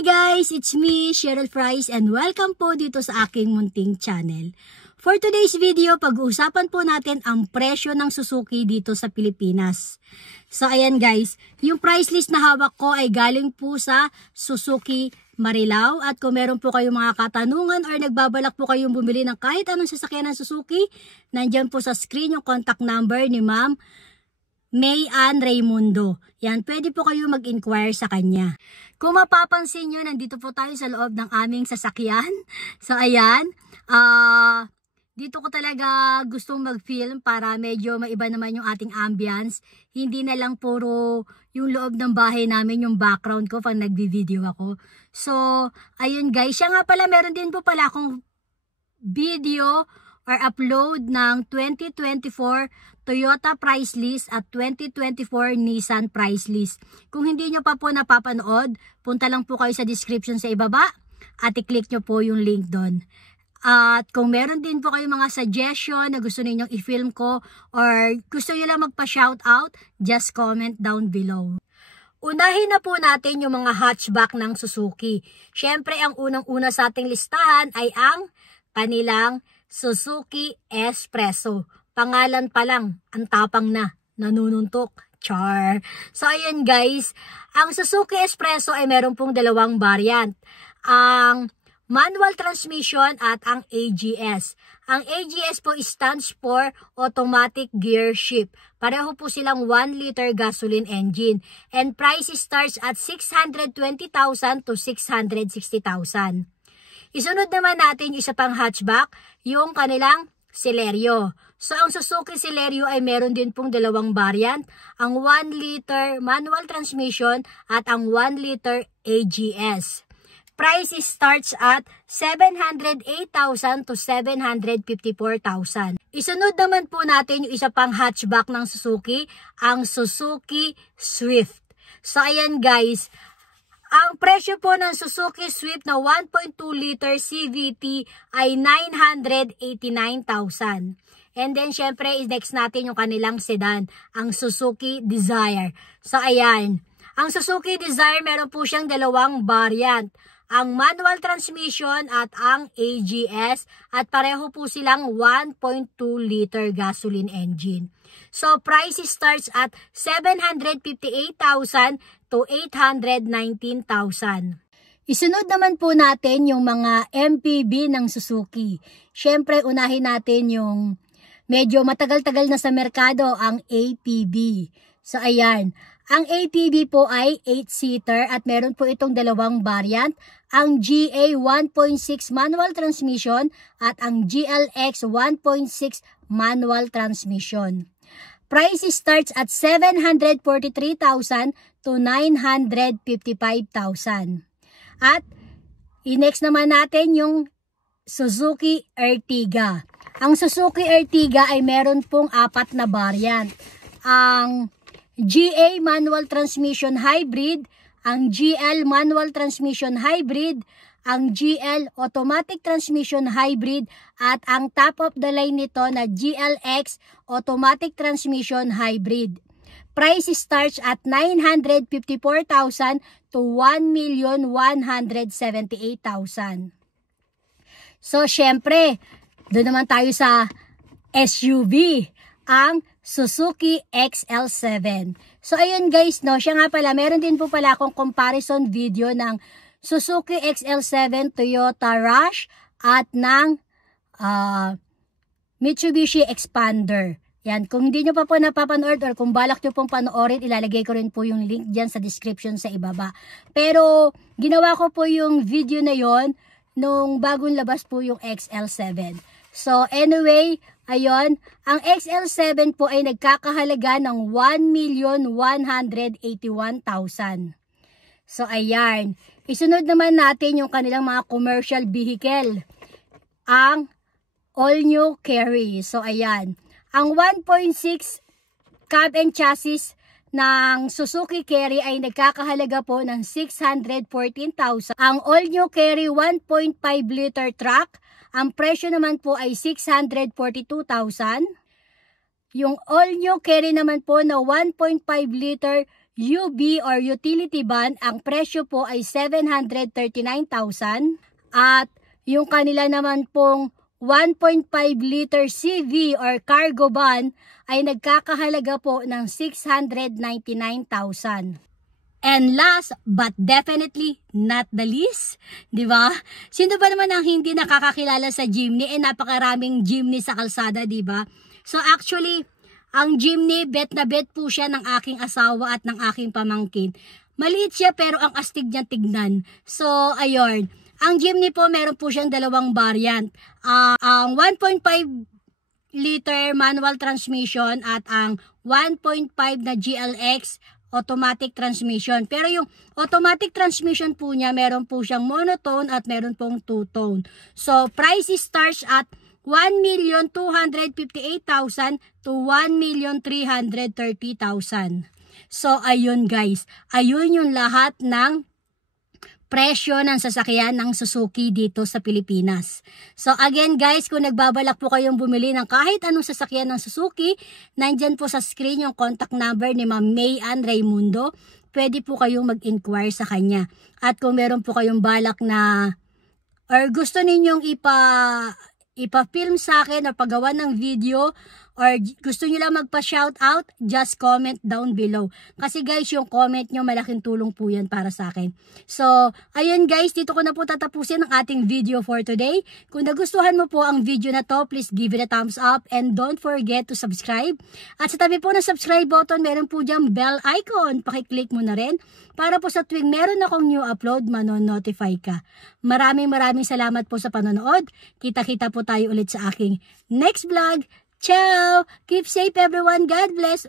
Hi guys! It's me, Cheryl Fries, and welcome po dito sa aking munting channel. For today's video, pag-uusapan po natin ang presyo ng Suzuki dito sa Pilipinas. So ayan guys, yung price list na hawak ko ay galing po sa Suzuki Marilao. At kung meron po kayong mga katanungan or nagbabalak po kayong bumili ng kahit anong sasakyan ng Suzuki, nandyan po sa screen yung contact number ni Ma'am May Ann Raimundo. Yan, pwede po kayo mag-inquire sa kanya. Kung mapapansin nyo, nandito po tayo sa loob ng aming sasakyan. So ayan, dito ko talaga gustong mag-film para medyo maiba naman yung ating ambience. Hindi na lang puro yung loob ng bahay namin, yung background ko pag nagbi-video ako. So, ayun guys, siya nga pala, meron din po pala akong video or upload ng 2024 Toyota price list at 2024 Nissan price list. Kung hindi nyo pa po napapanood, punta lang po kayo sa description sa ibaba at i-click nyo po yung link doon. At kung meron din po kayong mga suggestion na gusto ninyong i-film ko or gusto nyo lang magpa-shoutout, just comment down below. Unahin na po natin yung mga hatchback ng Suzuki. Siyempre, ang unang-una sa ating listahan ay ang kanilang Suzuki Espresso. Pangalan pa lang, ang tapang na, nanununtok. Char. So ayun guys, ang Suzuki Espresso ay meron pong dalawang variant. Ang manual transmission at ang AGS. Ang AGS po stands for Automatic Gear Shift. Pareho po silang 1 liter gasoline engine. And price starts at 620,000 to 660,000. Isunod naman natin yung isa pang hatchback, yung kanilang Celerio. So ang Suzuki Celerio ay meron din pong dalawang variant, ang 1 liter manual transmission at ang 1 liter AGS. Price starts at 708,000 to 754,000. Isunod naman po natin yung isa pang hatchback ng Suzuki, ang Suzuki Swift. So ayan guys, ang presyo po ng Suzuki Swift na 1.2 liter CVT ay 989,000. And then syempre next natin yung kanilang sedan, ang Suzuki Desire. So ayan, ang Suzuki Desire meron po siyang dalawang variant, ang manual transmission at ang AGS, at pareho po silang 1.2 liter gasoline engine. So price starts at 758,000 to 819,000. Isunod naman po natin yung mga MPV ng Suzuki. Syempre unahin natin yung medyo matagal-tagal na sa merkado, ang ATV. So ayan, ang ATV po ay 8-seater at meron po itong dalawang variant, ang GA 1.6 manual transmission at ang GLX 1.6 manual transmission. Price starts at 743,000 to 955,000. At i-next naman natin yung Suzuki Ertiga. Ang Suzuki Ertiga ay meron pong 4 na variant. Ang GA manual transmission hybrid, ang GL manual transmission hybrid, ang GL automatic transmission hybrid, at ang top of the line nito na GLX automatic transmission hybrid. Price starts at 954,000 to 1,178,000. So syempre, doon naman tayo sa SUV, ang Suzuki XL7. So ayun guys, no, siya nga pala, meron din po pala akong comparison video ng Suzuki XL7, Toyota Rush at ng Mitsubishi Expander. Yan, kung hindi nyo pa po napapanood or kung balak nyo pong panoorin, ilalagay ko rin po yung link dyan sa description sa ibaba. Pero ginawa ko po yung video na yon nung bagong labas po yung XL7. So anyway, ayun, ang XL7 po ay nagkakahalaga ng 1,181,000. So ayan, isunod naman natin yung kanilang mga commercial vehicle, ang all-new Carry. So ayan, ang 1.6 cab and chassis ng Suzuki Carry ay nagkakahalaga po ng 614,000. Ang all-new Carry 1.5 liter truck, ang presyo naman po ay 642,000. Yung all-new Carry naman po na 1.5 liter UV or utility van, ang presyo po ay 739,000 at yung kanila naman pong 1.5 liter CV or cargo van ay nagkakahalaga po ng 699,000. And last but definitely not the least, di ba? Sino ba naman ang hindi nakakakilala sa jeepney? Napakaraming jeepney sa kalsada, di ba? So actually, ang jeepney, bet na bet po siya ng aking asawa at ng aking pamangkin. Maliit siya pero ang astig niya tignan. So ayun, ang jeepney po meron po siyang dalawang variant. Ang 1.5 liter manual transmission at ang 1.5 na GLX automatic transmission. Pero yung automatic transmission po niya, meron po siyang monotone at meron pong two-tone. So, price starts at 1,258,000 to 1,330,000. So, ayun guys. Ayun yung lahat ng presyo ng sasakyan ng Suzuki dito sa Pilipinas. So again guys, kung nagbabalak po kayong bumili ng kahit anong sasakyan ng Suzuki, nandyan po sa screen yung contact number ni Ma'am May Ann Raimundo. Pwede po kayong mag-inquire sa kanya. At kung meron po kayong balak na or gusto ninyong ipa-film sa akin o paggawa ng video or gusto nyo lang magpa-shoutout, just comment down below. Kasi guys, yung comment nyo, malaking tulong po yan para sa akin. So, ayun guys, dito ko na po tatapusin ang ating video for today. Kung nagustuhan mo po ang video na to, please give it a thumbs up and don't forget to subscribe. At sa tabi po ng subscribe button, meron po diyang bell icon. Pakiclick mo na rin para po sa tuwing meron akong new upload, mano-notify ka. Maraming salamat po sa panonood. Kita-kita po tayo ulit sa aking next vlog. Ciao! Keep safe everyone. God bless.